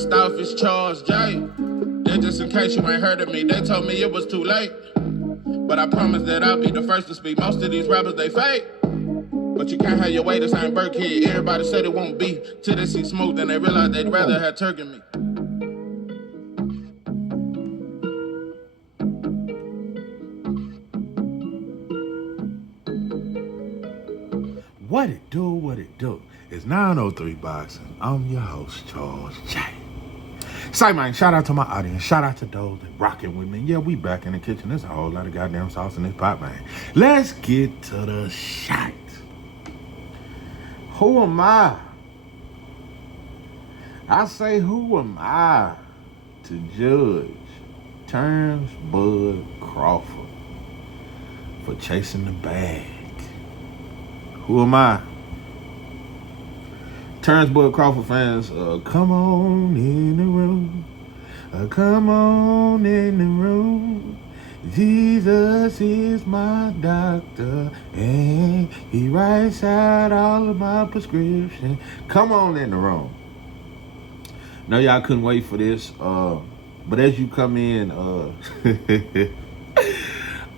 First off, it's Charles J. That just in case you ain't heard of me, they told me it was too late. But I promise that I'll be the first to speak. Most of these rappers, they fake. But you can't have your way, this ain't Burkhead. Everybody said it won't be till they see smoke, then they realize they'd rather have turkey meat. What it do, what it do? It's 903 Boxing. I'm your host, Charles J. Say, man, shout out to my audience. Shout out to those that rocking with me. Yeah, we back in the kitchen. There's a whole lot of goddamn sauce in this pot, man. Let's get to the shite. Who am I? I say, who am I to judge Terrance Bud Crawford for chasing the bag? Who am I? Terrance Bud Crawford fans, come on in the room. Come on in the room. Jesus is my doctor, and he writes out all of my prescriptions. Come on in the room. Now y'all couldn't wait for this, but as you come in,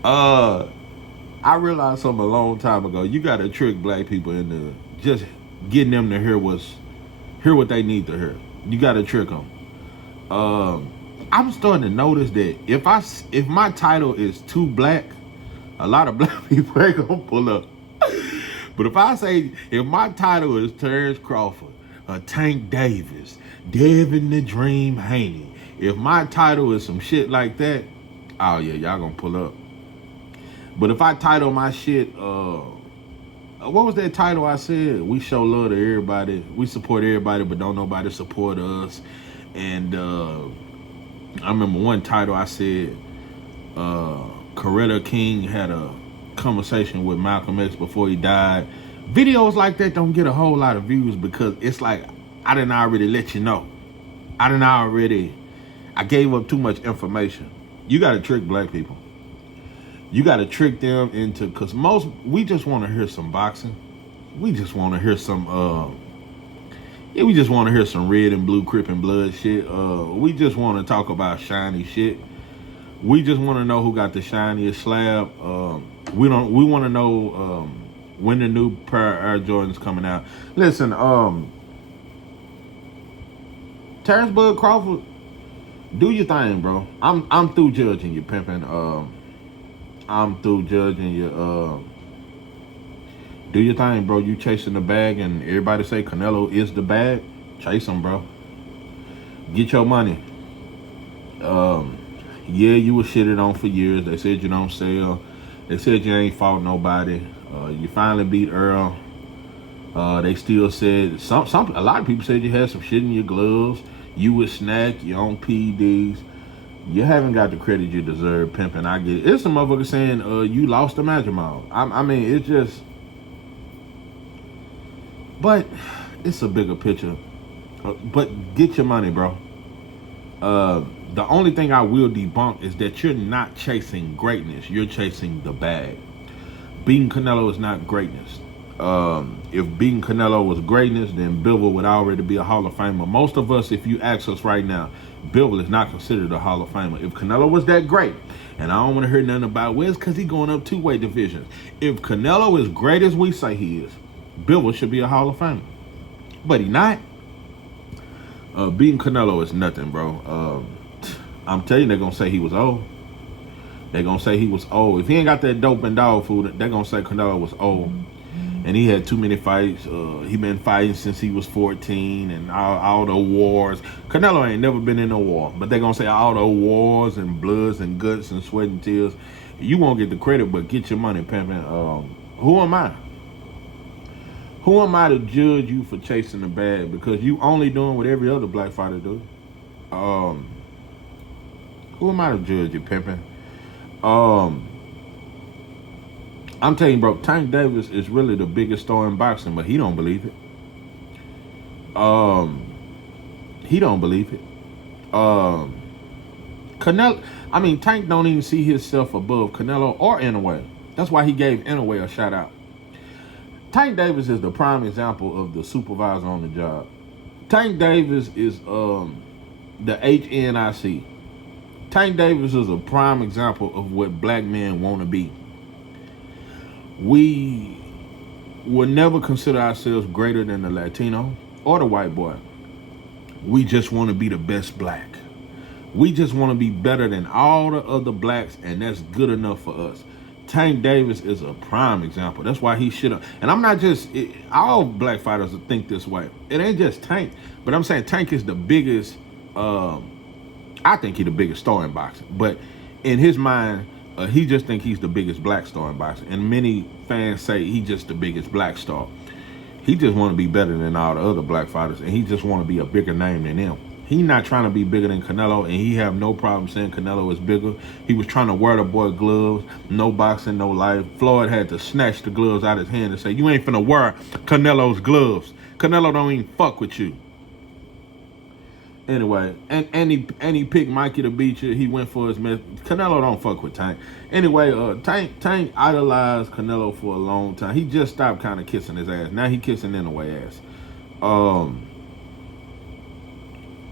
I realized something a long time ago. You gotta trick black people into just getting them to hear what they need to hear. You gotta trick them. I'm starting to notice that if my title is too black, a lot of black people ain't gonna pull up. But if my title is Terrance Crawford, Tank Davis, Devin the Dream Haney, if my title is some shit like that, oh yeah, y'all gonna pull up. But if I title my shit, what was that title I said? We show love to everybody. We support everybody, but don't nobody support us. And I remember one title I said, Coretta King had a conversation with Malcolm X before he died. Videos like that don't get a whole lot of views because it's like, I didn't already let you know. I gave up too much information. You got to trick black people. You got to trick them into, because we just want to hear some boxing. We just want to hear some, we just want to hear some red and blue Crip and blood shit. We just want to talk about shiny shit. We just want to know who got the shiniest slab. We want to know when the new pair of Air Jordans coming out. Listen, Terrance Bud Crawford, do your thing, bro. I'm through judging you, pimping. I'm through judging you. Do your thing, bro. You chasing the bag, and everybody say Canelo is the bag. Chase him, bro. Get your money. Yeah, you were shitted on for years. They said you don't sell. They said you ain't fought nobody. You finally beat Earl. They still said a lot of people said you had some shit in your gloves. You would snack. You on PDs. You haven't got the credit you deserve, pimping. I get it. It's some motherfucker saying you lost the Magic Mall. I mean, it's just, but it's a bigger picture. But get your money, bro. The only thing I will debunk is that you're not chasing greatness. You're chasing the bag. Beating Canelo is not greatness. If beating Canelo was greatness, then Bivol would already be a Hall of Famer. Most of us, if you ask us right now, Bivol is not considered a Hall of Famer. If Canelo was that great, and I don't want to hear nothing about it's because he's going up two-weight divisions. If Canelo is great as we say he is, Bivol should be a Hall of Famer. But he not. Beating Canelo is nothing, bro. I'm telling you, they're going to say he was old. They're going to say he was old. If he ain't got that dope and dog food, they're going to say Canelo was old. And he had too many fights. He been fighting since he was 14 and all the wars. Canelo ain't never been in a war. But they're going to say all the wars and bloods and guts and sweat and tears. You won't get the credit, but get your money, pimping. Who am I? Who am I to judge you for chasing the bag? Because you only doing what every other black fighter do. Who am I to judge you, pimping? I'm telling you, bro, Tank Davis is really the biggest star in boxing, but he don't believe it. He don't believe it. Tank don't even see himself above Canelo or Inoue. That's why he gave Inoue a shout out. Tank Davis is the prime example of the supervisor on the job. Tank Davis is the HNIC. Tank Davis is a prime example of what black men want to be. We will never consider ourselves greater than the Latino or the white boy. We just want to be the best black. We just want to be better than all the other blacks, and that's good enough for us. Tank Davis is a prime example. That's why he should have. And I'm not just, all black fighters think this way. It ain't just Tank, but I'm saying Tank is the biggest, I think he's the biggest star in boxing. But in his mind, he just think he's the biggest black star in boxing. And many fans say he's just the biggest black star. He just want to be better than all the other black fighters, and he just want to be a bigger name than them. He not trying to be bigger than Canelo, and he have no problem saying Canelo is bigger. He was trying to wear the boy gloves. No boxing, no life. Floyd had to snatch the gloves out of his hand and say, you ain't finna wear Canelo's gloves. Canelo don't even fuck with you. Anyway, and he picked Mikey to beat you. He went for his mess. Canelo don't fuck with Tank. Anyway, Tank idolized Canelo for a long time. He just stopped kind of kissing his ass. Now he kissing in a way ass.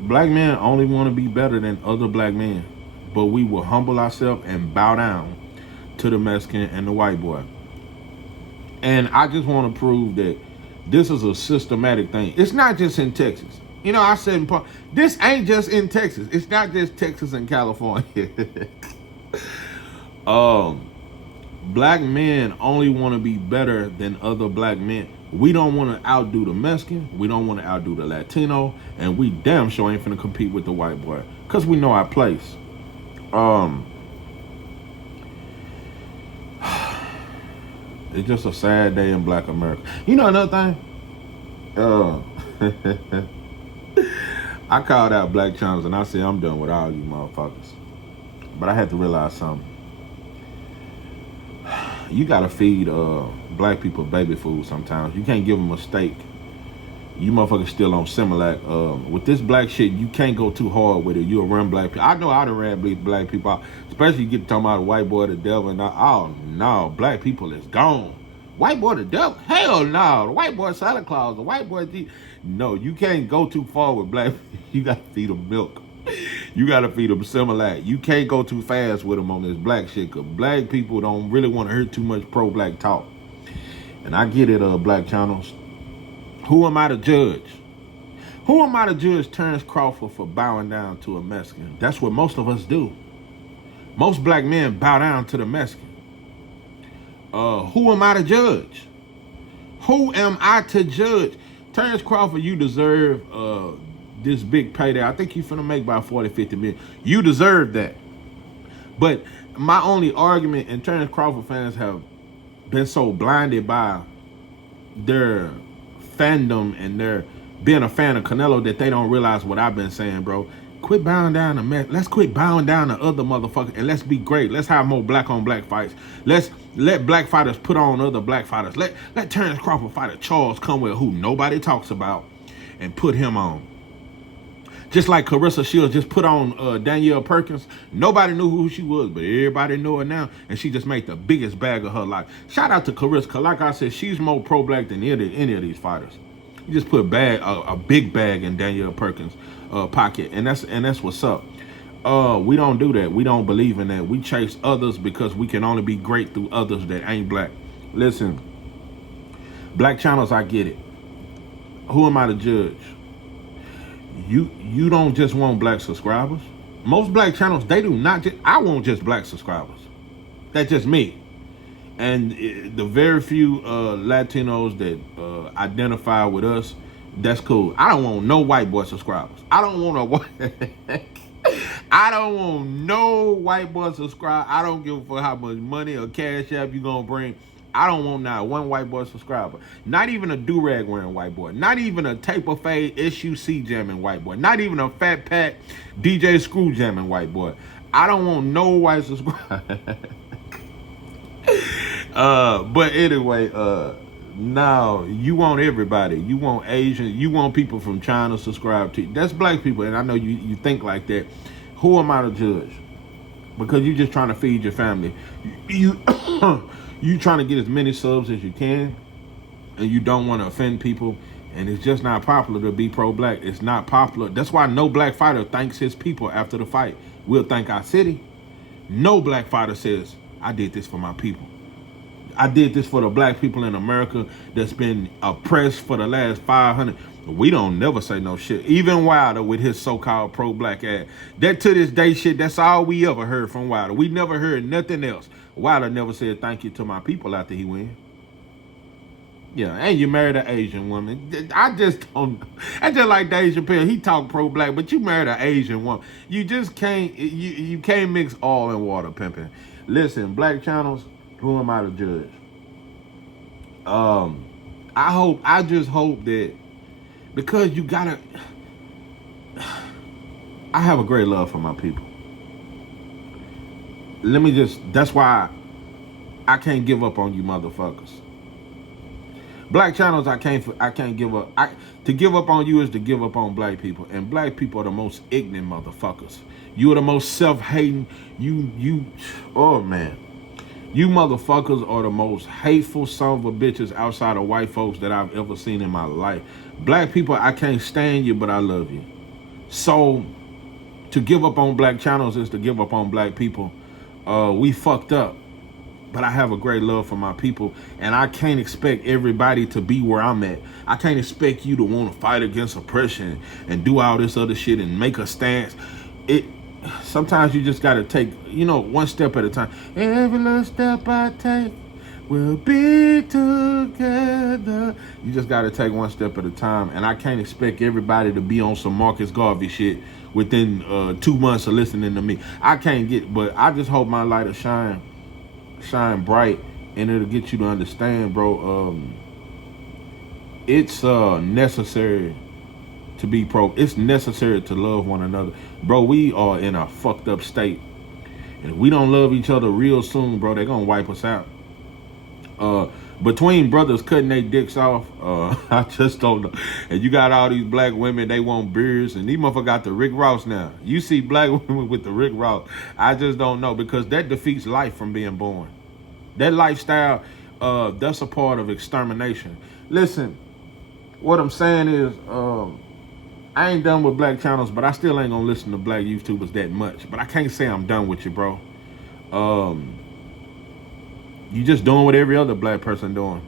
Black men only want to be better than other black men, but we will humble ourselves and bow down to the Mexican and the white boy. And I just want to prove that this is a systematic thing. It's not just in Texas. You know, I said in part, this ain't just in Texas. It's not just Texas and California. Black men only want to be better than other black men. We don't want to outdo the Mexican. We don't want to outdo the Latino. And we damn sure ain't finna compete with the white boy. Because we know our place. It's just a sad day in black America. You know another thing? I called out black channels and I said, I'm done with all you motherfuckers. But I had to realize something. You gotta feed black people baby food sometimes. You can't give them a steak. You motherfuckers still on Similac. With this black shit, you can't go too hard with it. You'll run black people. I know I done ran black people out. Especially you get talking about the white boy, the devil, and oh no, black people is gone. White boy, the devil? Hell no. The white boy, Santa Claus. The white boy, no, you can't go too far with black people. You gotta feed them milk. You gotta feed them Similac. You can't go too fast with them on this black shit, because black people don't really want to hear too much pro-black talk. And I get it, black channels. Who am I to judge? Who am I to judge Terrance Crawford for bowing down to a Mexican? That's what most of us do. Most black men bow down to the Mexican. Who am I to judge? Who am I to judge? Terrance Crawford, you deserve this big payday. I think you're finna make about 40, 50 million. You deserve that. But my only argument, and Terrance Crawford fans have been so blinded by their fandom and their being a fan of Canelo that they don't realize what I've been saying, bro. Quit bowing down to let's quit bowing down to other motherfuckers, and let's be great. Let's have more black on black fights. Let's let black fighters put on other black fighters. Let Terrance Crawford fight a Charles Conwell, who nobody talks about, and put him on. Just like Carissa Shields just put on Danielle Perkins. Nobody knew who she was, but everybody know her now. And she just made the biggest bag of her life. Shout out to Carissa, because like I said, she's more pro-black than any of these fighters. You just put a big bag in Danielle Perkins' pocket, and that's what's up. We don't do that. We don't believe in that. We chase others because we can only be great through others that ain't black. Listen, black channels, I get it. Who am I to judge? You don't just want black subscribers. Most black channels, they do not just, I want just black subscribers. That's just me. And the very few Latinos that identify with us, that's cool. I don't want no white boy subscribers. I don't want no white boy subscribe. I don't give a fuck how much money or cash app you gonna bring. I don't want not one white boy subscriber. Not even a do-rag wearing white boy. Not even a taper fade SUC jamming white boy. Not even a fat pack DJ Screw jamming white boy. I don't want no white subscriber. But anyway, now you want everybody. You want Asian. You want people from China subscribe to you. That's black people, and I know you think like that. Who am I to judge? Because you just trying to feed your family. You trying to get as many subs as you can, and you don't want to offend people. And it's just not popular to be pro-black. It's not popular. That's why no black fighter thanks his people after the fight. We'll thank our city. No black fighter says, I did this for my people. I did this for the black people in America that's been oppressed for the last 500. We don't never say no shit. Even Wilder with his so-called pro-black ad. That to this day shit, that's all we ever heard from Wilder. We never heard nothing else. Wilder never said thank you to my people after he win. Yeah, and you married an Asian woman. I just like Dave Chappelle. He talk pro-black, but you married an Asian woman. You just can't, you can't mix oil and water, pimping. Listen, black channels, who am I to judge? I just hope that, because you gotta, I have a great love for my people. That's why I can't give up on you motherfuckers. Black channels, I can't give up. To give up on you is to give up on black people. And black people are the most ignorant motherfuckers. You are the most self-hating. Oh man. You motherfuckers are the most hateful son of a bitches outside of white folks that I've ever seen in my life. Black people, I can't stand you, but I love you. So, to give up on black channels is to give up on black people. We fucked up. But I have a great love for my people, and I can't expect everybody to be where I'm at. I can't expect you to want to fight against oppression and do all this other shit and make a stance. Sometimes you just gotta take, one step at a time. Every little step I take will be together. You just gotta take one step at a time, and I can't expect everybody to be on some Marcus Garvey shit within 2 months of listening to me. But I just hope my light will shine bright, and it'll get you to understand, bro. It's necessary to be pro. It's necessary to love one another, bro. We are in a fucked up state, and if we don't love each other real soon, bro, they're gonna wipe us out. Between brothers cutting their dicks off, I just don't know. And you got all these black women, they want beards, and these motherfuckers got the Rick Ross now. You see black women with the Rick Ross, I just don't know, because that defeats life from being born. That lifestyle, that's a part of extermination. Listen, what I'm saying is, I ain't done with black channels, but I still ain't gonna listen to black YouTubers that much. But I can't say I'm done with you, bro. You just doing what every other black person doing.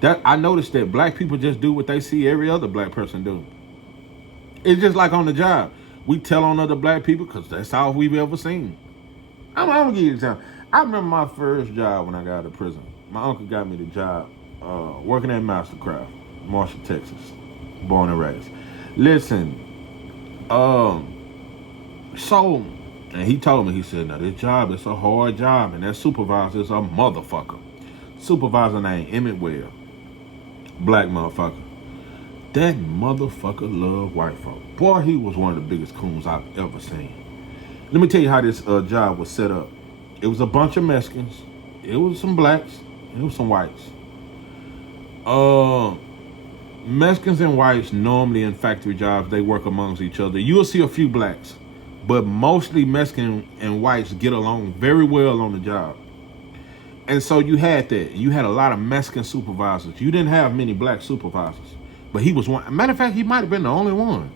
That I noticed that black people just do what they see every other black person do. It's just like on the job. We tell on other black people because that's all we've ever seen. I'm gonna give you an example. I remember my first job when I got out of prison. My uncle got me the job working at Mastercraft, Marshall, Texas. Born and raised. Listen, and he told me, he said, now this job is a hard job, and that supervisor is a motherfucker. Supervisor named Emmett Webb. Black motherfucker. That motherfucker loved white folk. Boy, he was one of the biggest coons I've ever seen. Let me tell you how this job was set up. It was a bunch of Mexicans. It was some blacks. And it was some whites. Mexicans and whites normally in factory jobs, they work amongst each other. You'll see a few blacks, but mostly Mexican and whites get along very well on the job. And so you had that. You had a lot of Mexican supervisors. You didn't have many black supervisors, but he was one. Matter of fact, he might have been the only one.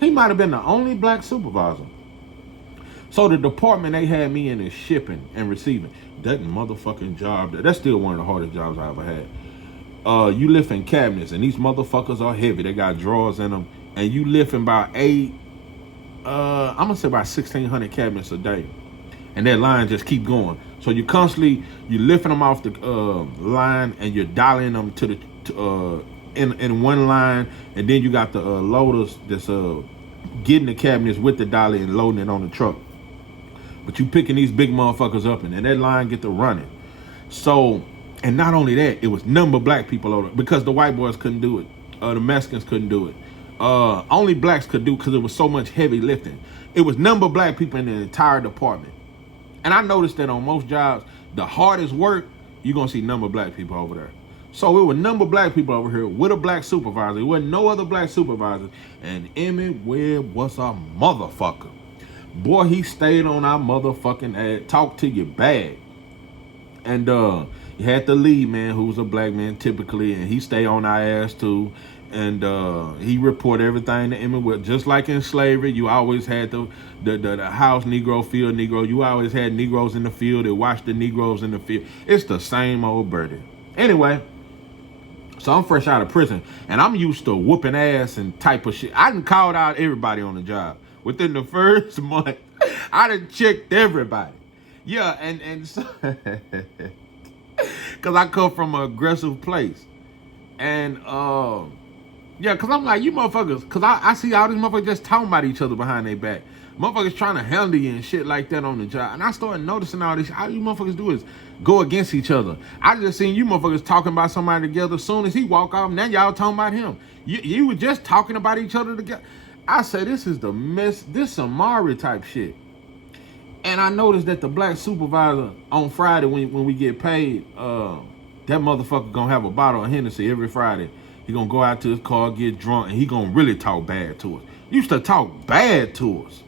He might have been the only black supervisor. So the department they had me in is shipping and receiving. That motherfucking job, that's still one of the hardest jobs I ever had. You lifting cabinets, and these motherfuckers are heavy. They got drawers in them, and you lifting about I'm gonna say about 1,600 cabinets a day, and that line just keep going. So you lifting them off the line, and you're dialing them to the in one line, and then you got the loaders that's getting the cabinets with the dolly and loading it on the truck. But you picking these big motherfuckers up, and then that line get to running. So. And not only that, it was number black people over because the white boys couldn't do it. The Mexicans couldn't do it. Only blacks could do because it was so much heavy lifting. It was number black people in the entire department. And I noticed that on most jobs, the hardest work, you're going to see number black people over there. So it was number black people over here with a black supervisor. There wasn't no other black supervisors. And Emmett Webb was a motherfucker. Boy, he stayed on our motherfucking ass, talked to you bad. And You had the lead man, who was a black man typically, and he stay on our ass too. And he report everything to Emmett Will. Just like in slavery, you always had the house Negro, field Negro. You always had Negroes in the field that watched the Negroes in the field. It's the same old birdie. Anyway, so I'm fresh out of prison, and I'm used to whooping ass and type of shit. I done called out everybody on the job. Within the first month, I done checked everybody. Yeah, and so, because I come from an aggressive place. And, yeah, because I'm like, you motherfuckers, because I see all these motherfuckers just talking about each other behind their back. Motherfuckers trying to handle you and shit like that on the job. And I started noticing all this. All you motherfuckers do is go against each other. I just seen you motherfuckers talking about somebody together. As soon as he walk off, now y'all talking about him. You were just talking about each other together. I said, this is the mess. This Samari type shit. And I noticed that the black supervisor on Friday when we get paid, that motherfucker gonna have a bottle of Hennessy every Friday. He gonna go out to his car, get drunk, and he gonna really talk bad to us. He used to talk bad to us.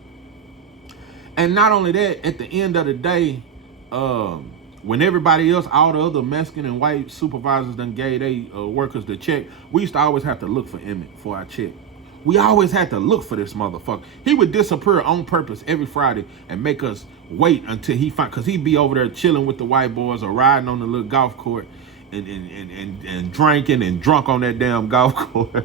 And not only that, at the end of the day, when everybody else, all the other Mexican and white supervisors done gave they workers the check, we used to always have to look for Emmett for our check. We always had to look for this motherfucker. He would disappear on purpose every Friday and make us wait until he find, because he'd be over there chilling with the white boys or riding on the little golf court and drinking and drunk on that damn golf court.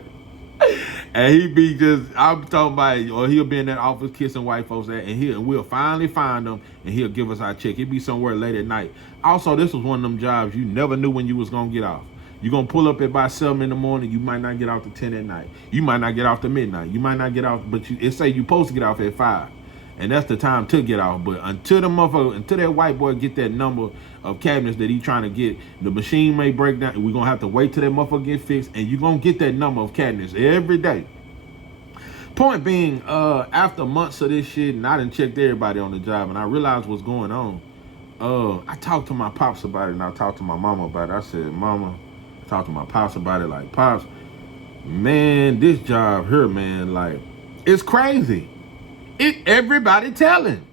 And he'd be just, I'm talking about, or he'll be in that office kissing white folks at, and we'll finally find him and he'll give us our check. He'd be somewhere late at night. Also, this was one of them jobs you never knew when you was gonna get off. You're going to pull up at about 7 in the morning. You might not get off to 10 at night. You might not get off to midnight. You might not get off, but it say you're supposed to get off at 5. And that's the time to get off. But until that white boy get that number of cabinets that he trying to get, the machine may break down. We're going to have to wait till that motherfucker get fixed. And you're going to get that number of cabinets every day. Point being, after months of this shit, and I done checked everybody on the job, and I realized what's going on. I talked to my pops about it, and I talked to my mama about it. I said, Mama, talk to my pops about it, like, Pops, man, this job here, man, like, it's crazy. Everybody telling,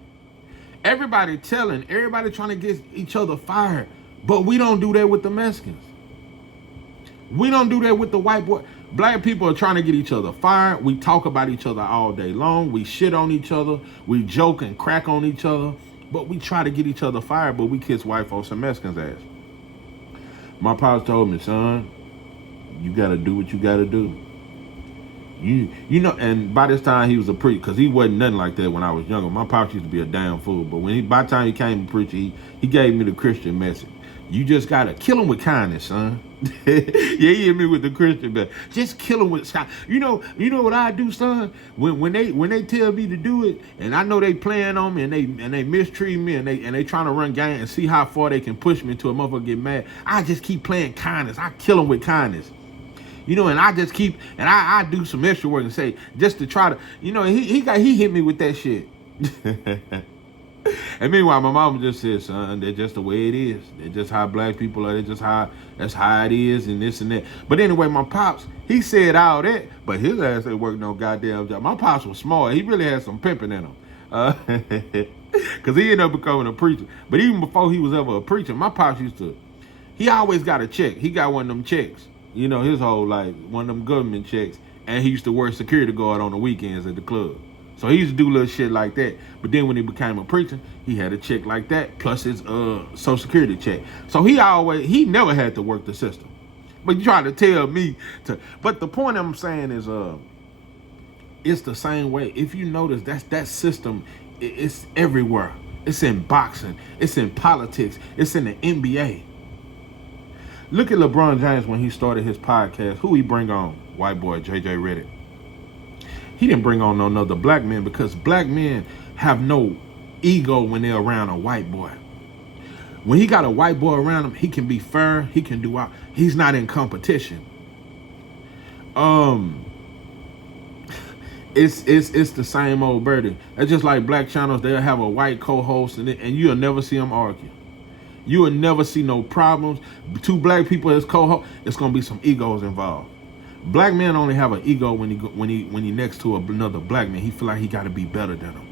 everybody trying to get each other fired, but we don't do that with the Mexicans. We don't do that with the white boy. Black people are trying to get each other fired. We talk about each other all day long. We shit on each other. We joke and crack on each other, but we try to get each other fired, but we kiss white folks and Mexicans' ass. My pops told me, son, you got to do what you got to do. You know, and by this time he was a preacher, because he wasn't nothing like that when I was younger. My pops used to be a damn fool, but by the time he came to preacher, he gave me the Christian message. You just got to kill him with kindness, son. Yeah, he hit me with the Christian message. Just kill him with kindness. You know what I do, son? When they tell me to do it, and I know they playing on me, and they mistreat me, and they trying to run game and see how far they can push me until a motherfucker get mad, I just keep playing kindness. I kill him with kindness. You know, and I just keep, and I do some extra work and say, just to try to, you know, he hit me with that shit. And meanwhile, my mama just said, son, that's just the way it is. That's just how black people are. That's how it is, and this and that. But anyway, my pops, he said all that, but his ass ain't working no goddamn job. My pops was smart. He really had some pimping in him. Because he ended up becoming a preacher. But even before he was ever a preacher, my pops he always got a check. He got one of them checks, you know, his whole life, one of them government checks. And he used to work security guard on the weekends at the club. So he used to do little shit like that. But then when he became a preacher, he had a check like that, plus his Social Security check. So he never had to work the system. But you try to tell me to. But the point I'm saying is, it's the same way. If you notice, that system, it's everywhere. It's in boxing. It's in politics. It's in the NBA. Look at LeBron James when he started his podcast. Who he bring on? White boy JJ Redick. He didn't bring on no other black men because black men have no ego when they're around a white boy. When he got a white boy around him, he can be fair. He can do out. He's not in competition. It's the same old birdie. It's just like black channels. They'll have a white co-host and you'll never see them argue. You will never see no problems. Two black people as co-hosts, it's gonna be some egos involved. Black men only have an ego when he next to another black man. He feel like he got to be better than him.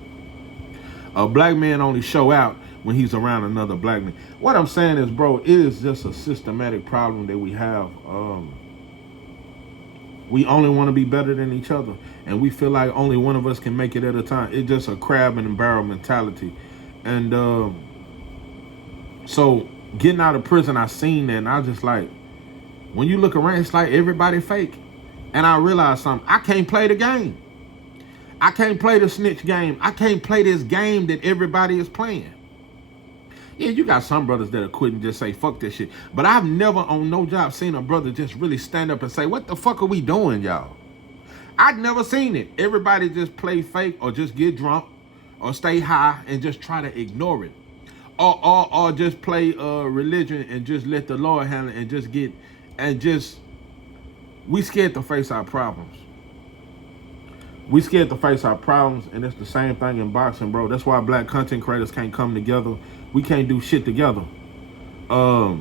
A black man only show out when he's around another black man. What I'm saying is, bro, it is just a systematic problem that we have. We only want to be better than each other, and we feel like only one of us can make it at a time. It's just a crab and barrel mentality. And so getting out of prison, I seen that, and I was just like, when you look around, it's like everybody fake. And I realized something. I can't play the game. I can't play the snitch game. I can't play this game that everybody is playing. Yeah, you got some brothers that'll quit and just say, fuck this shit. But I've never on no job seen a brother just really stand up and say, what the fuck are we doing, y'all? I've never seen it. Everybody just play fake or just get drunk or stay high and just try to ignore it. Or just play religion and just let the Lord handle it and just get, and just, we scared to face our problems. We scared to face our problems, and it's the same thing in boxing, bro. That's why black content creators can't come together. We can't do shit together. I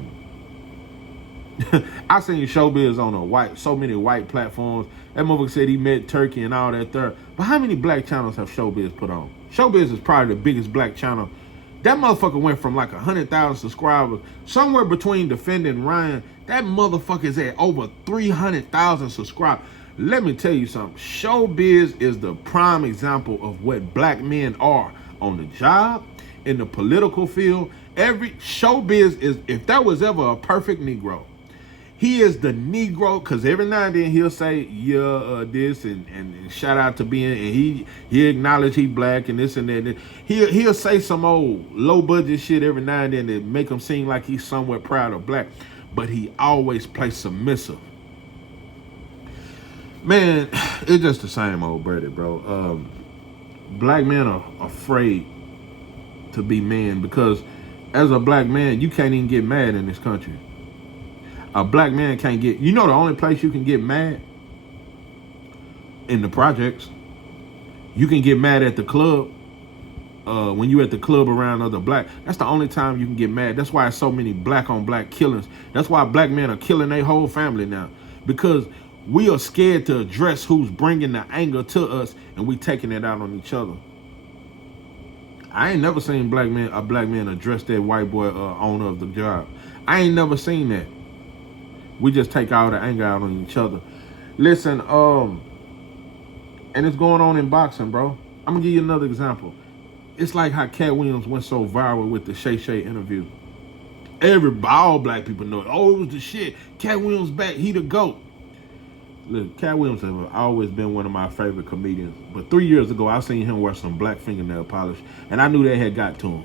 seen Showbiz on so many white platforms. That motherfucker said he met Turkey and all that there. But how many black channels have Showbiz put on? Showbiz is probably the biggest black channel. That motherfucker went from like 100,000 subscribers, somewhere between Defending and Ryan. That motherfucker is at over 300,000 subscribers. Let me tell you something. Showbiz is the prime example of what black men are on the job, in the political field. Showbiz is, if there was ever a perfect Negro, he is the Negro, because every now and then he'll say, yeah, this, and shout out to being, and he acknowledge he black and this and that. And he'll say some old low budget shit every now and then that make him seem like he's somewhat proud of black, but he always plays submissive. Man, it's just the same old Brady, bro. Black men are afraid to be men, because as a black man, you can't even get mad in this country. A black man can't get, the only place you can get mad? In the projects. You can get mad at the club. When you at the club around other black, that's the only time you can get mad. That's why it's so many black on black killings. That's why black men are killing their whole family now, because we are scared to address who's bringing the anger to us, and we taking it out on each other. I ain't never seen a black man address that white boy owner of the job. I ain't never seen that. We just take all the anger out on each other. Listen, and it's going on in boxing, bro. I'm gonna give you another example. It's like how Cat Williams went so viral with the Shay Shay interview. All black people know it. Oh, it was the shit. Cat Williams back. He the GOAT. Look, Cat Williams has always been one of my favorite comedians. But 3 years ago, I seen him wear some black fingernail polish, and I knew that had got to him.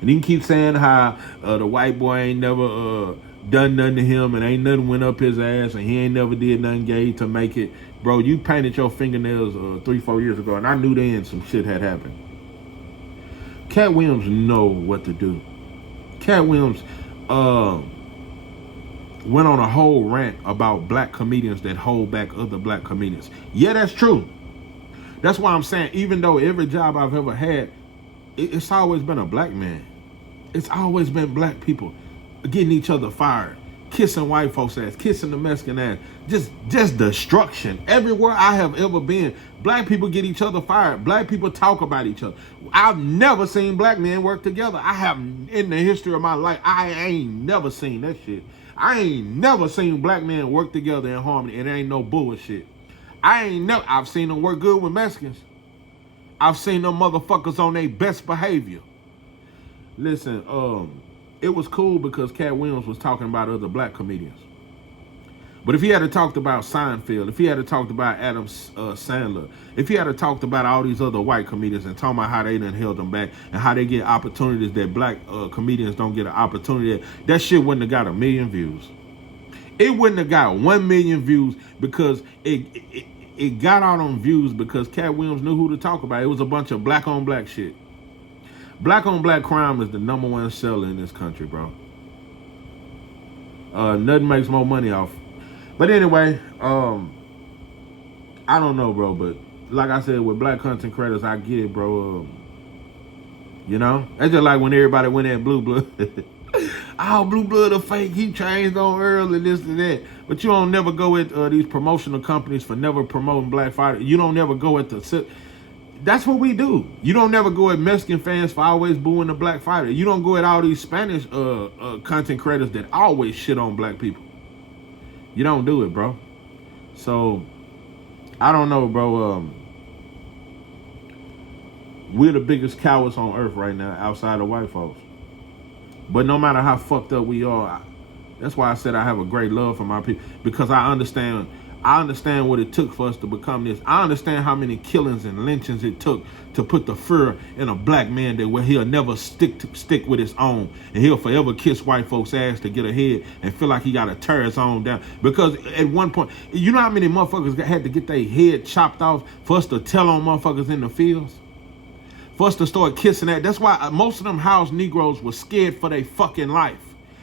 And he can keep saying how the white boy ain't never done nothing to him, and ain't nothing went up his ass, and he ain't never did nothing gay to make it. Bro, you painted your fingernails 3-4 years ago, and I knew then some shit had happened. Cat Williams know what to do. Cat Williams went on a whole rant about black comedians that hold back other black comedians. Yeah, that's true. That's why I'm saying, even though every job I've ever had, it's always been a black man. It's always been black people getting each other fired, kissing white folks' ass, kissing the Mexican ass, just destruction. Everywhere I have ever been, black people get each other fired. Black people talk about each other. I've never seen black men work together. I have, in the history of my life, I ain't never seen that shit. I ain't never seen black men work together in harmony, and it ain't no bullshit. I've seen them work good with Mexicans. I've seen them motherfuckers on their best behavior. Listen, it was cool because Cat Williams was talking about other black comedians. But if he had talked about Seinfeld, if he had talked about Adam Sandler, if he had talked about all these other white comedians and talking about how they done held them back and how they get opportunities that black comedians don't get an opportunity, that shit wouldn't have got 1 million views. It wouldn't have got 1 million views because it got out on views because Cat Williams knew who to talk about. It was a bunch of black on black shit. Black on black crime is the #1 seller in this country, bro. Nothing makes more money off. But anyway, I don't know, bro. But like I said, with black content creators, I get it, bro. It's just like when everybody went at Blue Blood. Oh, Blue Blood a fake. He changed on Earl and this and that. But you don't never go at these promotional companies for never promoting black fighters. You don't never go at the... That's what we do. You don't never go at Mexican fans for always booing the black fighter. You don't go at all these Spanish content creators that always shit on black people. You don't do it, bro. So, I don't know, bro. We're the biggest cowards on earth right now, outside of white folks. But no matter how fucked up we are, that's why I said I have a great love for my people, because I understand what it took for us to become this. I understand how many killings and lynchings it took to put the fear in a black man that where he'll never stick with his own, and he'll forever kiss white folks' ass to get ahead and feel like he got to tear his own down. Because at one point, you know how many motherfuckers had to get their head chopped off for us to tell on motherfuckers in the fields? For us to start kissing that. That's why most of them house Negroes were scared for their fucking life.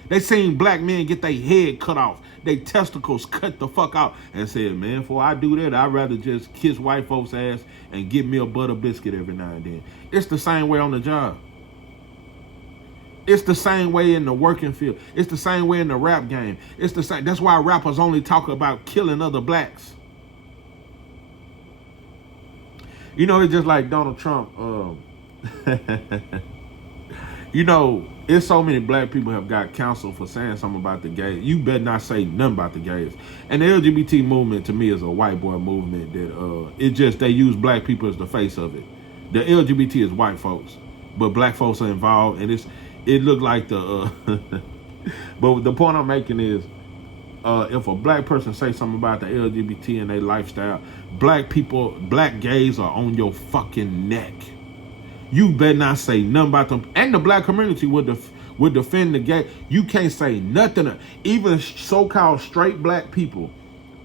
They seen black men get their head cut off, their testicles cut the fuck out, and said, man, before I do that, I'd rather just kiss white folks' ass and give me a butter biscuit every now and then. It's the same way on the job. It's the same way in the working field. It's the same way in the rap game. It's the same. That's why rappers only talk about killing other blacks. You know, it's just like Donald Trump. You know, it's so many black people have got canceled for saying something about the gays. You better not say nothing about the gays. And the LGBT movement to me is a white boy movement that it just, they use black people as the face of it. The LGBT is white folks, but black folks are involved, and it looked like the but the point I'm making is if a black person say something about the LGBT and their lifestyle, black gays are on your fucking neck. You better not say nothing about them. And the black community would defend the gay. You can't say nothing. Even so-called straight black people,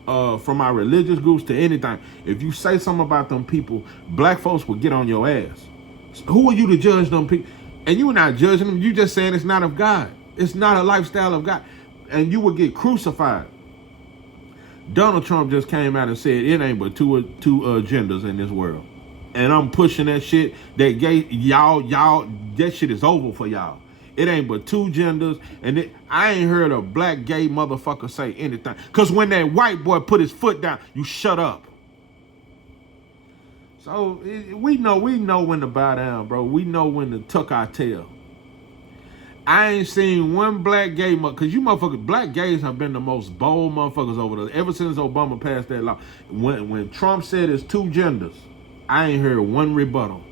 from our religious groups to anything, if you say something about them people, black folks will get on your ass. So who are you to judge them people? And you're not judging them. You just saying it's not of God. It's not a lifestyle of God. And you will get crucified. Donald Trump just came out and said it ain't but two genders in this world. And I'm pushing that shit. That gay, y'all, that shit is over for y'all. It ain't but two genders. And I ain't heard a black gay motherfucker say anything. Because when that white boy put his foot down, you shut up. So we know when to bow down, bro. We know when to tuck our tail. I ain't seen one black gay because you motherfuckers, black gays have been the most bold motherfuckers over there ever since Obama passed that law. When Trump said it's two genders, I ain't heard one rebuttal.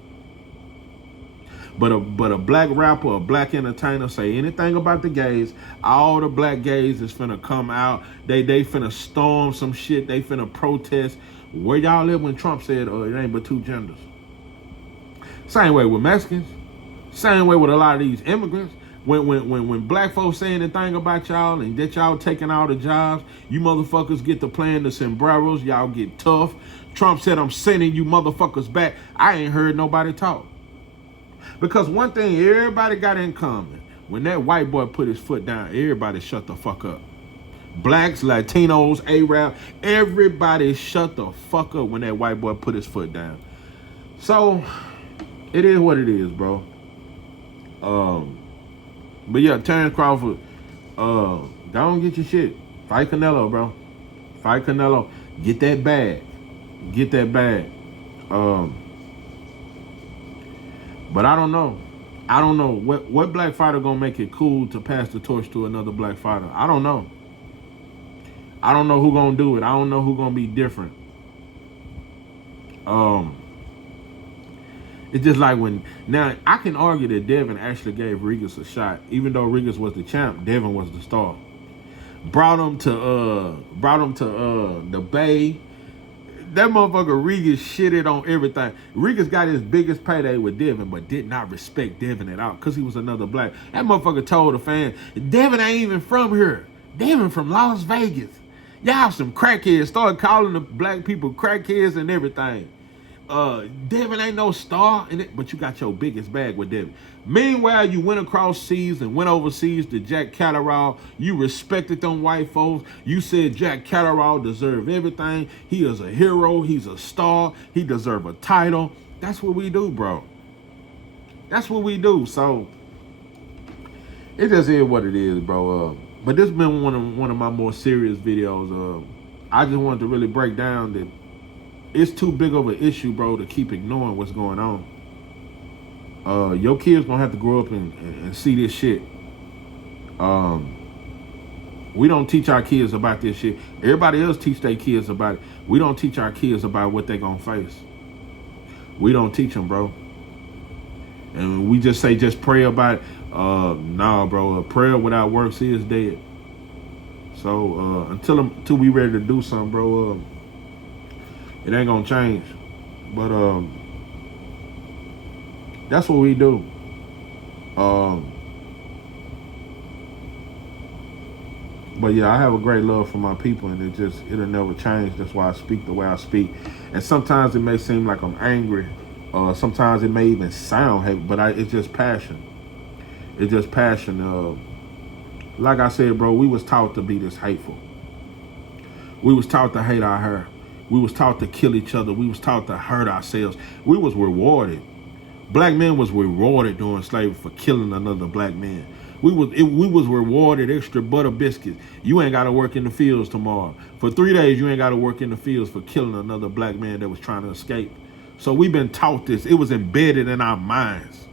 But a black rapper, a black entertainer say anything about the gays, all the black gays is finna come out. They finna storm some shit. They finna protest. Where y'all live when Trump said, it ain't but two genders? Same way with Mexicans. Same way with a lot of these immigrants. When black folks say anything about y'all and that y'all taking all the jobs, you motherfuckers get to playing the sombreros, y'all get tough. Trump said, I'm sending you motherfuckers back. I ain't heard nobody talk. Because one thing everybody got in common, when that white boy put his foot down, everybody shut the fuck up. Blacks, Latinos, Arab, everybody shut the fuck up when that white boy put his foot down. So, it is what it is, bro. But yeah, Terrance Crawford, don't get your shit. Fight Canelo, bro. Fight Canelo. Get that bag. Get that bag. But I don't know. I don't know. What black fighter gonna make it cool to pass the torch to another black fighter? I don't know. I don't know who gonna do it. I don't know who gonna be different. It's just like now I can argue that Devin actually gave Regis a shot, even though Regis was the champ. Devin was the star. Brought him to the Bay. That motherfucker Regis shitted on everything. Regis got his biggest payday with Devin, but did not respect Devin at all because he was another black. That motherfucker told the fans, Devin ain't even from here. Devin from Las Vegas. Y'all some crackheads. Started calling the black people crackheads and everything. Devin ain't no star in it, but you got your biggest bag with Devin. Meanwhile, you went across seas and went overseas to Jack Catterall. You respected them white folks. You said Jack Catterall deserved everything. He is a hero. He's a star. He deserves a title. That's what we do, bro. That's what we do. So it just is what it is, bro. But this has been one of my more serious videos. I just wanted to really break down that It's too big of an issue, bro, to keep ignoring what's going on. Your kids gonna have to grow up and see this shit. We don't teach our kids about this shit. Everybody else teach their kids about it. We don't teach our kids about what they gonna face. We don't teach them, bro. And we just say, just pray about it. Nah, bro. A prayer without works is dead. So until we ready to do something, bro, it ain't gonna change. But that's what we do. But yeah, I have a great love for my people, and it'll never change. That's why I speak the way I speak. And sometimes it may seem like I'm angry. Sometimes it may even sound hate, but it's just passion. It's just passion. Like I said, bro, we was taught to be this hateful. We was taught to hate our hair. We was taught to kill each other. We was taught to hurt ourselves. We was rewarded. Black men was rewarded during slavery for killing another black man. We was rewarded extra butter biscuits. You ain't got to work in the fields tomorrow. For 3 days, you ain't got to work in the fields for killing another black man that was trying to escape. So we've been taught this. It was embedded in our minds.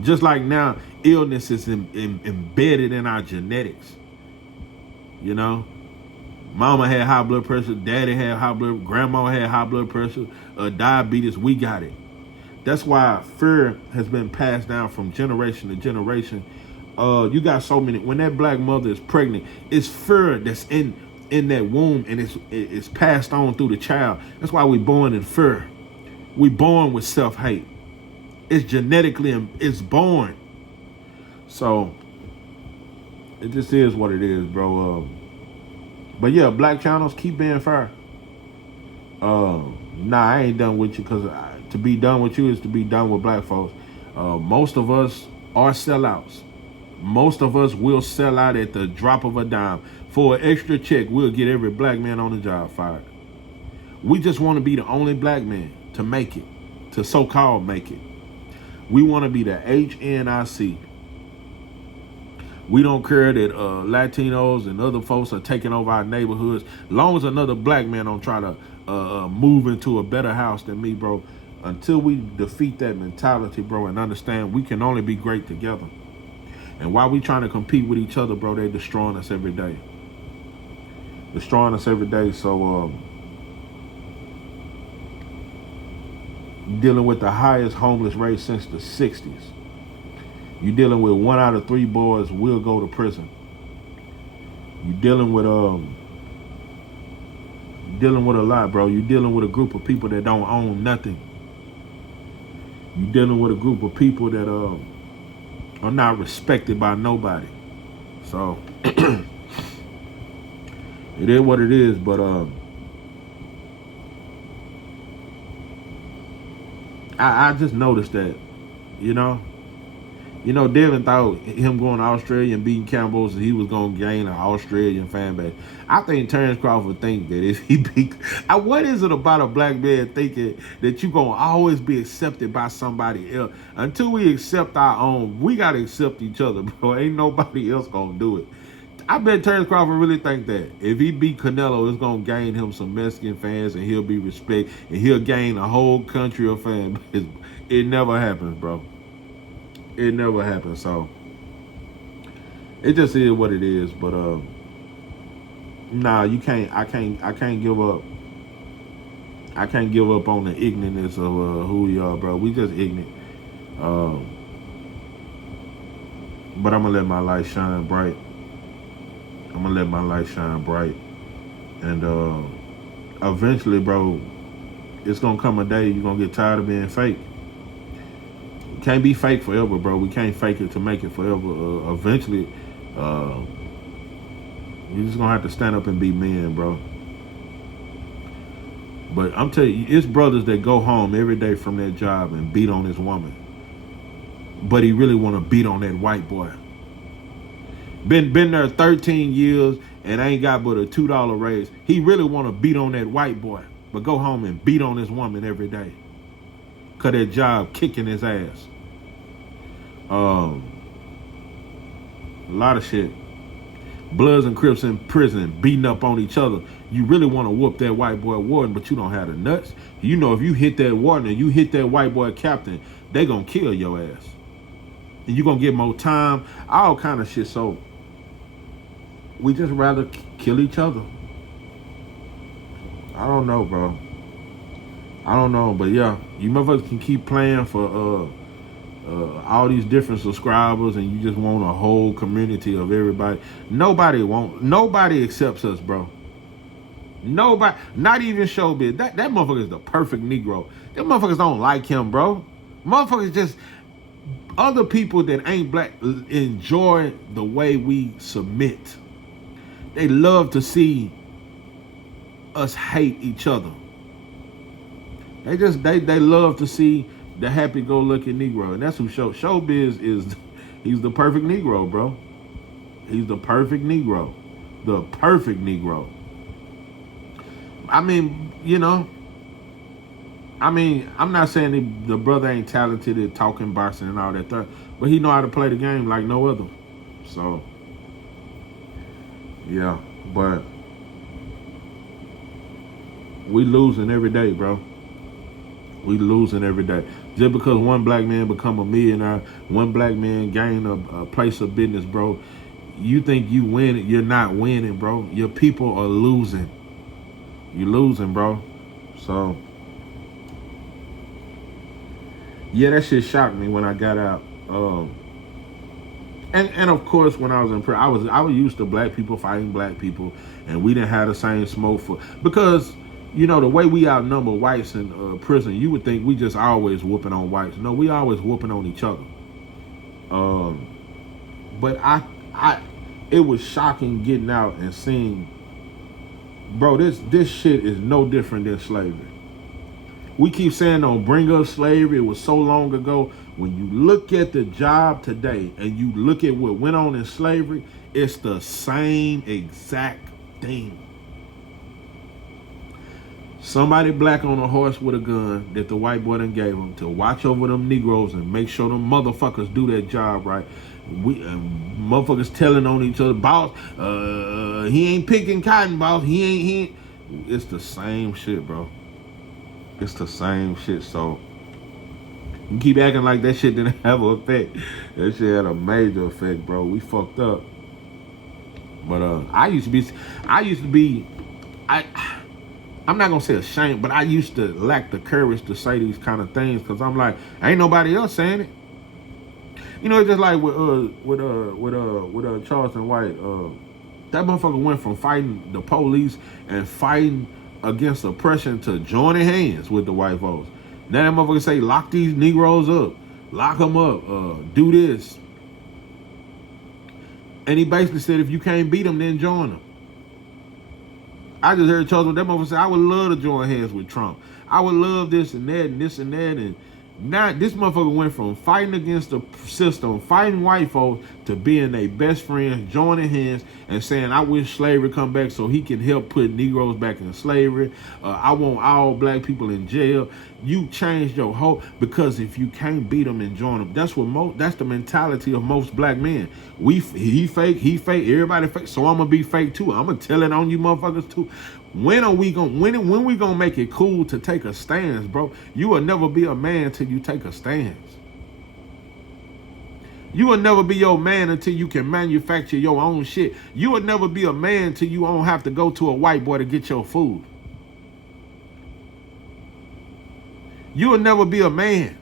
Just like now, illness is embedded in our genetics. You know? Mama had high blood pressure. Daddy had high blood. Grandma had high blood pressure. Diabetes. We got it. That's why fear has been passed down from generation to generation. You got so many. When that black mother is pregnant, it's fear that's in that womb, and it's passed on through the child. That's why we born in fear. We born with self-hate. It's genetically, it's born. So it just is what it is, bro. But yeah, black channels, keep being fair. Nah, I ain't done with you, because to be done with you is to be done with black folks. Most of us are sellouts. Most of us will sell out at the drop of a dime. For an extra check, we'll get every black man on the job fired. We just want to be the only black man to make it, to so-called make it. We want to be the HNIC. We don't care that Latinos and other folks are taking over our neighborhoods. As long as another black man don't try to move into a better house than me, bro. Until we defeat that mentality, bro, and understand we can only be great together. And while we trying to compete with each other, bro, they're destroying us every day. Destroying us every day. So dealing with the highest homeless rate since the 60s. You're dealing with 1 out of 3 boys will go to prison. You're dealing with a lot, bro. You're dealing with a group of people that don't own nothing. You're dealing with a group of people that are not respected by nobody. So it is what it is, but I just noticed that, you know, Devin thought him going to Australia and beating Campbell's, he was going to gain an Australian fan base. I think Terrance Crawford think that if he beat... What is it about a black man thinking that you're going to always be accepted by somebody else? Until we accept our own, we got to accept each other, bro. Ain't nobody else going to do it. I bet Terrance Crawford really think that if he beat Canelo, it's going to gain him some Mexican fans, and he'll be respected, and he'll gain a whole country of fans. It never happens, bro. It never happened. So it just is what it is. But nah, you can't. I can't give up. I can't give up on the ignorance of who we are, bro. We just ignorant. But I'm gonna let my light shine bright. And eventually, bro, it's gonna come a day you're gonna get tired of being fake. Can't be fake forever, bro. We can't fake it to make it forever. Eventually, you're just gonna have to stand up and be men, bro. But I'm telling you, it's brothers that go home every day from their job and beat on this woman, but he really want to beat on that white boy. Been there 13 years and ain't got but a $2 raise. He really want to beat on that white boy, but go home and beat on this woman every day. Cause that job kicking his ass. A lot of shit. Bloods and Crips in prison beating up on each other. you really want to whoop that white boy warden, but you don't have the nuts. You know, if you hit that warden and you hit that white boy captain, they gonna kill your ass. And you gonna get more time, all kind of shit. So we just rather kill each other. I don't know, bro. I don't know, but yeah, you motherfuckers can keep playing for all these different subscribers, and you just want a whole community of everybody. Nobody accepts us, bro. Nobody, not even Showbiz. That motherfucker is the perfect Negro. Them motherfuckers don't like him, bro. Motherfuckers just, other people that ain't black enjoy the way we submit. They love to see us hate each other. They love to see the happy-go-lucky Negro, and that's who Showbiz is. He's the perfect Negro, bro. He's the perfect Negro. The perfect Negro. I mean, you know, I'm not saying the brother ain't talented at talking, boxing, and all that stuff, but he know how to play the game like no other. So, yeah, but we losing every day, bro. We losing every day. Just because one black man become a millionaire, one black man gain a place of business, bro, you think you win, you're not winning, bro. Your people are losing. You're losing, bro. So, yeah, that shit shocked me when I got out. And of course, when I was in prison, I was used to black people fighting black people, and we didn't have the same smoke because, you know, the way we outnumber whites in prison, you would think we just always whooping on whites. No, we always whooping on each other. But it was shocking getting out and seeing, bro, this shit is no different than slavery. We keep saying don't bring up slavery. It was so long ago. When you look at the job today and you look at what went on in slavery, it's the same exact thing. Somebody black on a horse with a gun that the white boy done gave him to watch over them Negroes and make sure them motherfuckers do their job right. We motherfuckers telling on each other, boss, he ain't picking cotton, boss. He ain't. It's the same shit, bro. It's the same shit. So you keep acting like that shit didn't have an effect. That shit had a major effect, bro. We fucked up. But I used to be. I'm not gonna say ashamed, but I used to lack the courage to say these kind of things because I'm like, ain't nobody else saying it. You know, it's just like with Charleston White. That motherfucker went from fighting the police and fighting against oppression to joining hands with the white folks. Now that motherfucker say, lock these Negroes up, lock them up, do this. And he basically said, if you can't beat them, then join them. I just heard Charles, that motherfucker say, I would love to join hands with Trump. I would love this and that and this and that. And now this motherfucker went from fighting against the system, fighting white folks, to being their best friends, joining hands and saying, I wish slavery come back so he can help put Negroes back in slavery. I want all black people in jail. You changed your whole, because if you can't beat them and join them, that's the mentality of most black men. He fake, everybody fake, so I'm gonna be fake too. I'm gonna tell it on you motherfuckers too. When we gonna make it cool to take a stance, bro? You will never be a man till you take a stance. You will never be your man until you can manufacture your own shit. You will never be a man till you don't have to go to a white boy to get your food. You will never be a man.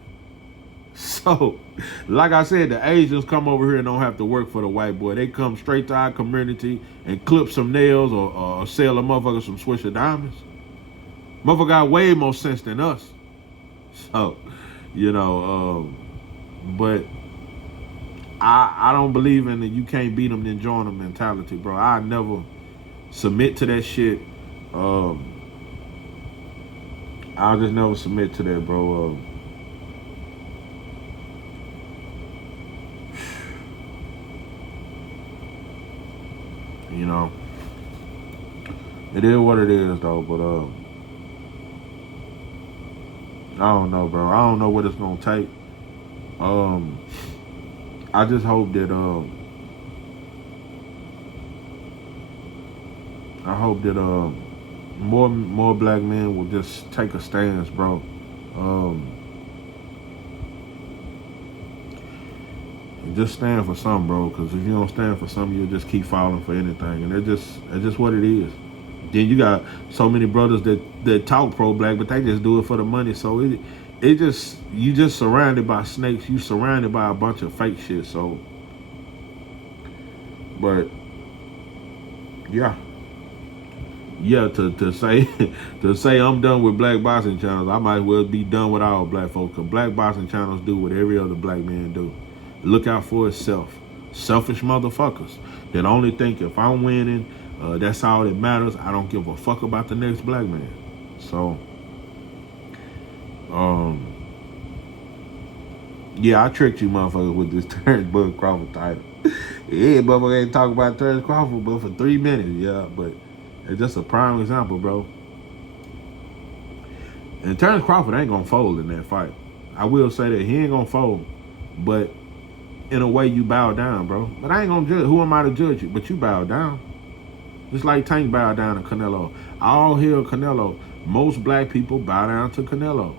So, like I said, the Asians come over here and don't have to work for the white boy. They come straight to our community and clip some nails or sell a motherfucker some Swisher Diamonds. Motherfucker got way more sense than us. So, you know, but I don't believe in the you can't beat them then join them mentality, bro. I never submit to that shit. I'll just never submit to that, bro. You know, it is what it is, though. But I don't know, bro. I don't know what it's gonna take. I just hope that more black men will just take a stance, bro. Um, just stand for something, bro. Because if you don't stand for something, you'll just keep falling for anything, and that's just what it is. Then you got so many brothers that talk pro black, but they just do it for the money. So it just you just surrounded by snakes. You surrounded by a bunch of fake shit. So, but yeah. Yeah, to say to say I'm done with black boxing channels, I might as well be done with all black folks. Cause black boxing channels do what every other black man do. Look out for itself. Selfish motherfuckers that only think if I'm winning, that's all that matters. I don't give a fuck about the next black man. So, yeah, I tricked you motherfuckers with this Terrance Bud Crawford title. Yeah, motherfucker ain't talking about Terrance Crawford, but for 3 minutes, yeah, but it's just a prime example, bro. And Terrance Crawford ain't gonna fold in that fight. I will say that he ain't gonna fold, but in a way you bow down, bro. But I ain't gonna judge. Who am I to judge you? But you bow down. Just like Tank bowed down to Canelo. All hail Canelo. Most black people bow down to Canelo.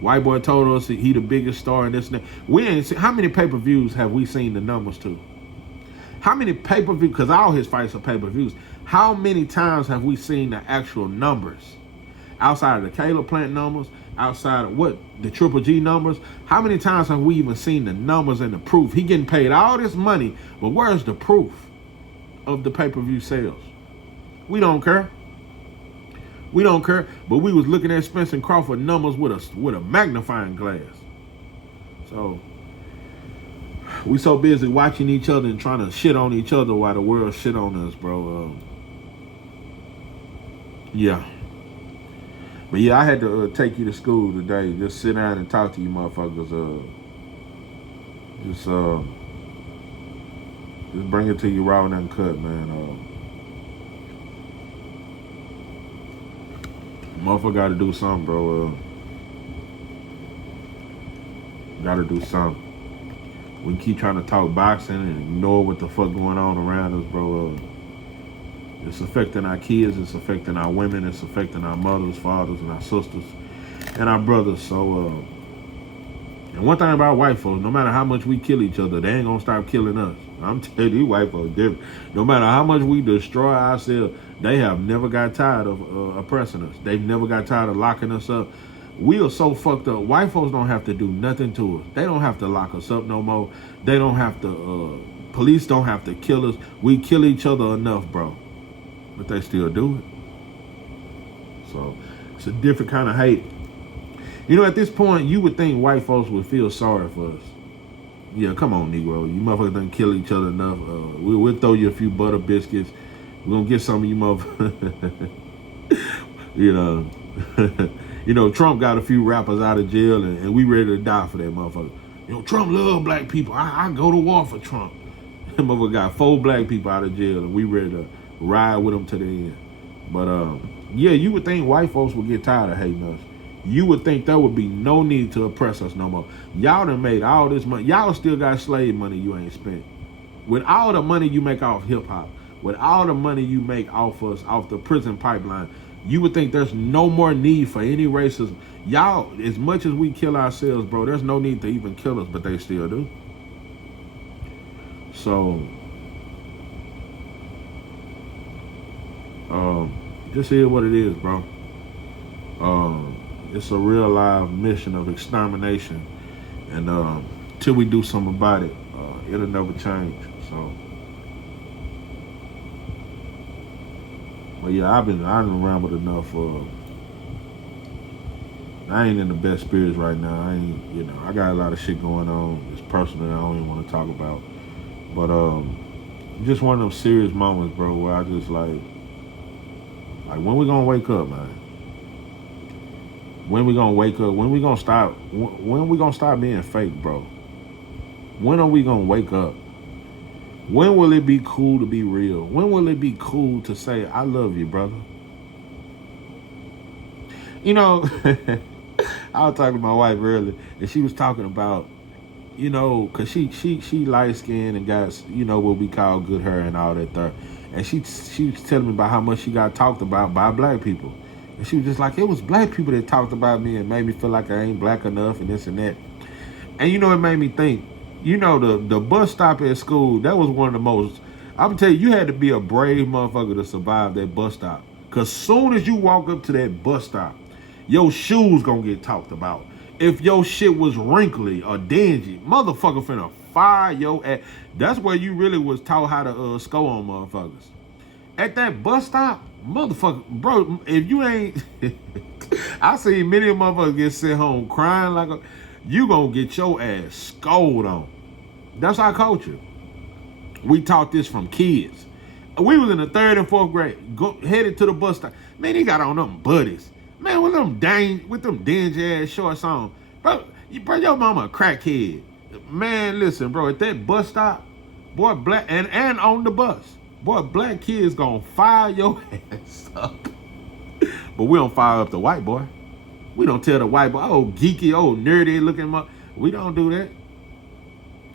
White boy told us he the biggest star in this. We ain't seen, how many pay-per-views have we seen the numbers to? How many pay-per-views, because all his fights are pay-per-views, how many times have we seen the actual numbers? Outside of the Caleb Plant numbers, outside of the Triple G numbers, how many times have we even seen the numbers and the proof? He getting paid all this money, but where's the proof of the pay-per-view sales? We don't care. We don't care, but we was looking at Spence and Crawford numbers with a magnifying glass. So we so busy watching each other and trying to shit on each other while the world shit on us, bro. Yeah. But yeah, I had to take you to school today. Just sit down and talk to you motherfuckers. Just bring it to you raw and uncut, man. Motherfucker got to do something, bro. Got to do something. We keep trying to talk boxing and ignore what the fuck going on around us, bro. It's affecting our kids. It's affecting our women. It's affecting our mothers, fathers, and our sisters, and our brothers. So, and one thing about white folks, no matter how much we kill each other, they ain't gonna stop killing us. I'm telling you, white folks different. No matter how much we destroy ourselves, they have never got tired of oppressing us. They've never got tired of locking us up. We are so fucked up. White folks don't have to do nothing to us. They don't have to lock us up no more. They don't have to, police don't have to kill us. We kill each other enough, bro. But they still do it. So it's a different kind of hate. You know, at this point, you would think white folks would feel sorry for us. Yeah, come on, Negro. You motherfuckers done kill each other enough. We'll throw you a few butter biscuits. We're going to get some of you motherfuckers. You know. You know, Trump got a few rappers out of jail, and we ready to die for that motherfucker. You know, Trump love black people. I go to war for Trump. That motherfucker got 4 black people out of jail, and we ready to ride with them to the end. But, yeah, you would think white folks would get tired of hating us. You would think there would be no need to oppress us no more. Y'all done made all this money. Y'all still got slave money you ain't spent. With all the money you make off hip-hop, with all the money you make off us, off the prison pipeline, you would think there's no more need for any racism. Y'all, as much as we kill ourselves, bro, there's no need to even kill us, but they still do. So, just hear what it is, bro. It's a real live mission of extermination, and till we do something about it, it'll never change. So, but yeah, I've been rambled enough. I ain't in the best spirits right now. I got a lot of shit going on. It's personal. I don't even want to talk about. But just one of those serious moments, bro, where I just like when we gonna wake up, man? When we gonna wake up? When we gonna stop? When we gonna stop being fake, bro? When are we gonna wake up? When will it be cool to be real? When will it be cool to say, I love you, brother? You know, I was talking to my wife earlier, and she was talking about, you know, because she light-skinned and got, you know, what we call good hair and all that there. and she was telling me about how much she got talked about by black people. And she was just like, it was black people that talked about me and made me feel like I ain't black enough and this and that. And you know, it made me think, you know, the bus stop at school, that was one of the most, I'm gonna tell you, you had to be a brave motherfucker to survive that bus stop. Cause soon as you walk up to that bus stop, your shoes gonna get talked about. If your shit was wrinkly or dingy, motherfucker finna fire your ass. That's where you really was taught how to score on motherfuckers. At that bus stop, motherfucker, bro, if you ain't, I seen many motherfuckers get sent home crying like you gonna get your ass scolded on. That's our culture. We taught this from kids. We was in the 3rd and 4th grade, headed to the bus stop. Man, he got on them buddies. Man, with them dingy ass shorts on. Bro, your mama a crackhead. Man, listen, bro, at that bus stop, boy, black, and on the bus, boy, black kids gonna fire your ass up. But we don't fire up the white boy. We don't tell the white boy, oh, geeky, oh, nerdy looking up. We don't do that.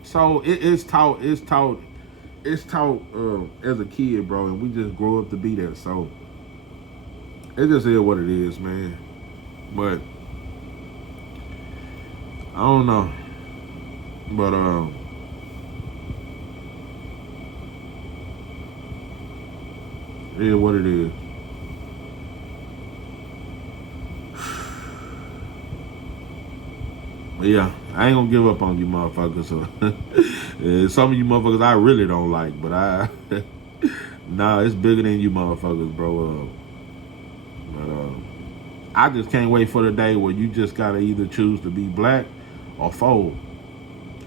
So it's taught as a kid, bro, and we just grow up to be that. So it just is what it is, man. But I don't know. But it is what it is. But yeah, I ain't gonna give up on you motherfuckers. So some of you motherfuckers I really don't like, but nah, it's bigger than you motherfuckers, bro. But I just can't wait for the day where you just gotta either choose to be black or fold.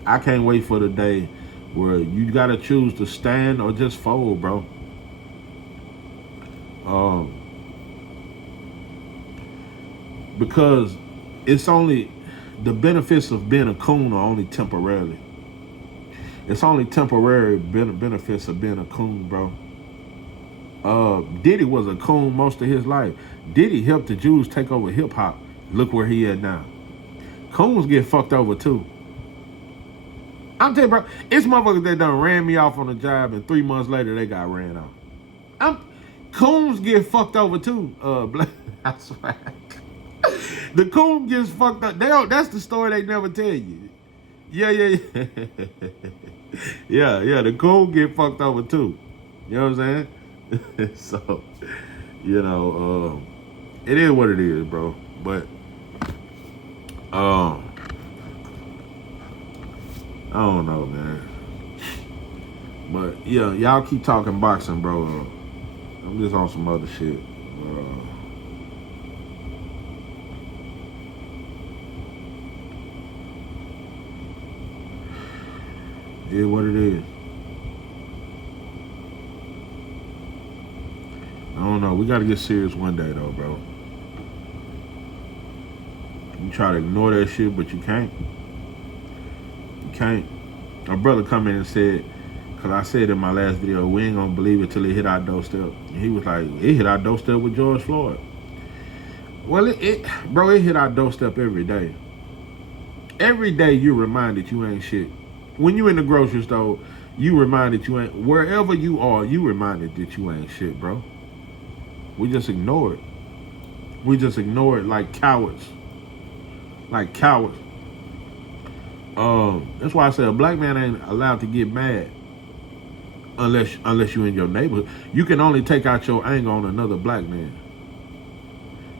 I can't wait for the day where you gotta choose to stand or just fold, bro. Because it's only the benefits of being a coon are only temporarily. It's only temporary benefits of being a coon, bro. Diddy was a coon most of his life. Diddy helped the Jews take over hip hop. Look where he at now. Coons get fucked over too. I'm telling you, bro, it's motherfuckers that done ran me off on the job and 3 months later they got ran off. Coons get fucked over too. I swear. The coon gets fucked up. That's the story they never tell you. Yeah. yeah. The coon get fucked over too. You know what I'm saying? So, you know, it is what it is, bro. But, I don't know, man. But yeah, y'all keep talking boxing, bro. I'm just on some other shit. Yeah, what it is. I don't know. We got to get serious one day, though, bro. You try to ignore that shit, but you can't. You can't. A brother come in and said, because I said in my last video, we ain't going to believe it till it hit our doorstep. And he was like, it hit our doorstep with George Floyd. Well, it hit our doorstep every day. Every day you're reminded you ain't shit. When you in the grocery store, you reminded you ain't, wherever you are, you reminded that you ain't shit, bro. We just ignore it. We just ignore it like cowards. Like cowards. That's why I say a black man ain't allowed to get mad unless you in your neighborhood. You can only take out your anger on another black man.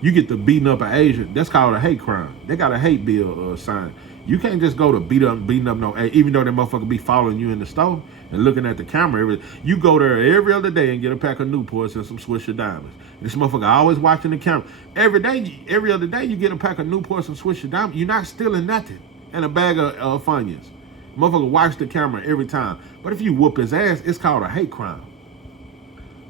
You get to beating up an Asian, that's called a hate crime. They got a hate bill sign. You can't just go to beating up no, even though that motherfucker be following you in the store and looking at the camera. You go there every other day and get a pack of Newports and some Swisher Diamonds. This motherfucker always watching the camera. Every other day you get a pack of Newports and Swisher Diamonds. You're not stealing nothing. And a bag of Funyuns. Motherfucker watch the camera every time. But if you whoop his ass, it's called a hate crime.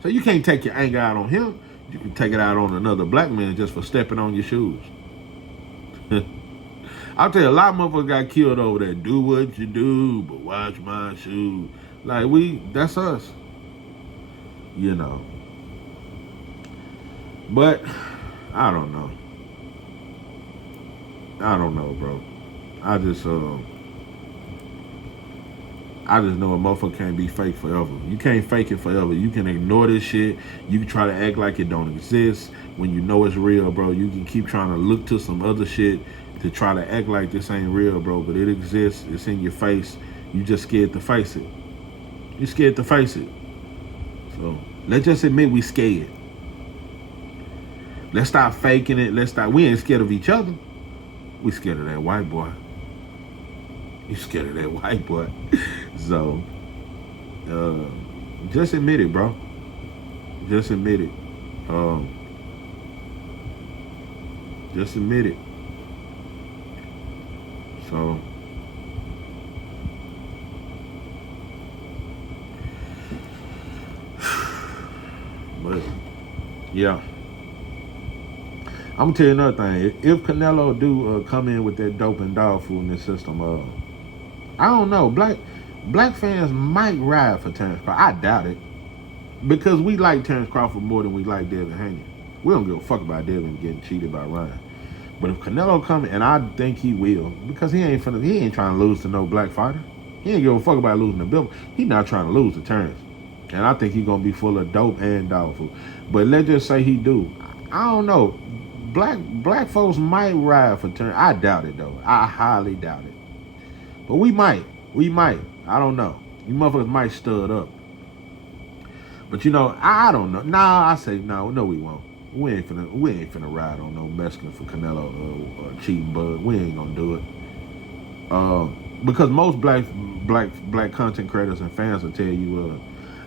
So you can't take your anger out on him. You can take it out on another black man just for stepping on your shoes. I'll tell you, a lot of motherfuckers got killed over there. Do what you do, but watch my shoes. Like, that's us. You know. But, I don't know. I don't know, bro. I just, I just know a motherfucker can't be fake forever. You can't fake it forever. You can ignore this shit. You can try to act like it don't exist. When you know it's real, bro, you can keep trying to look to some other shit to try to act like this ain't real, bro. But it exists. It's in your face. You just scared to face it. You scared to face it. So let's just admit we scared. Let's stop faking it. We ain't scared of each other. We scared of that white boy. You scared of that white boy. So, just admit it, bro. Just admit it. Just admit it. So, but, yeah. I'm gonna tell you another thing. If Canelo do come in with that dope and dog food in this system, I don't know. Black fans might ride for Terrance Crawford. I doubt it, because we like Terrance Crawford more than we like Devin Haney. We don't give a fuck about Devin getting cheated by Ryan. But if Canelo come, and I think he will, because he ain't trying to lose to no black fighter. He ain't give a fuck about losing to Bill. He not trying to lose to Terrance, and I think he gonna be full of dope and dog food. But let's just say he do. I don't know. Black folks might ride for Terrance. I doubt it though. I highly doubt it. But we might. I don't know. You motherfuckers might stir it up. But you know, I don't know. Nah, I say no, we won't. We ain't finna ride on no Mexican for Canelo or cheating bud. We ain't gonna do it. Because most black content creators and fans will tell you,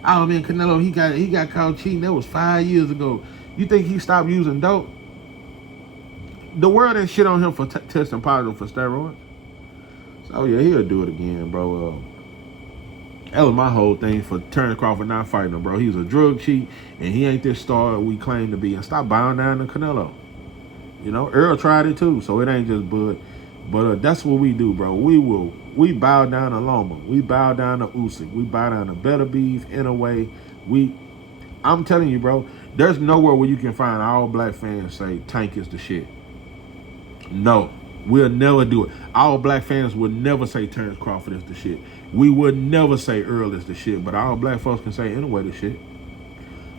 oh man, Canelo, he got caught cheating. That was 5 years ago. You think he stopped using dope? The world ain't shit on him for testing positive for steroids. So yeah, he'll do it again, bro. That was my whole thing for Terrance Crawford not fighting him, bro. He's a drug cheat, and he ain't this star we claim to be. And stop bowing down to Canelo. You know, Earl tried it too, so it ain't just Bud. But that's what we do, bro. We bow down to Loma. We bow down to Usyk. We bow down to Better Beef, in a way. I'm telling you, bro, there's nowhere where you can find all black fans say Tank is the shit. No, we'll never do it. All black fans would never say Terrance Crawford is the shit. We would never say Earl is the shit, but all black folks can say anyway the shit.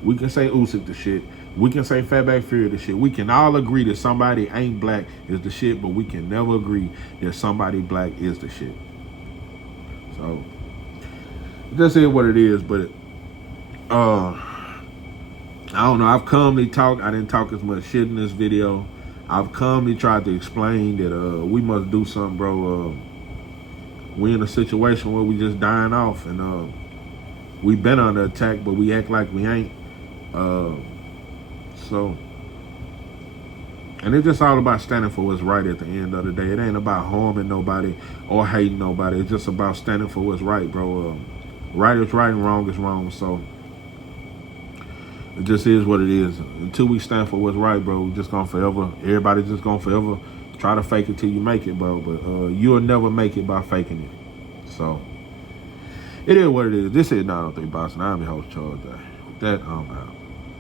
We can say Usyk the shit. We can say Fatback Fury the shit. We can all agree that somebody ain't black is the shit, but we can never agree that somebody black is the shit. So, this is what it is, but I don't know. I've calmly talked. I didn't talk as much shit in this video. I've calmly tried to explain that we must do something, bro. We in a situation where we just dying off, and we been under attack, but we act like we ain't. So, and it's just all about standing for what's right at the end of the day. It ain't about harming nobody or hating nobody. It's just about standing for what's right, bro. Right is right and wrong is wrong. So, it just is what it is. Until we stand for what's right, bro, we just gonna forever, everybody's just gonna forever try to fake it till you make it, bro. But you'll never make it by faking it. So, it is what it is. This is 903 Boston. I'm your host, Charles. With that, I'm out.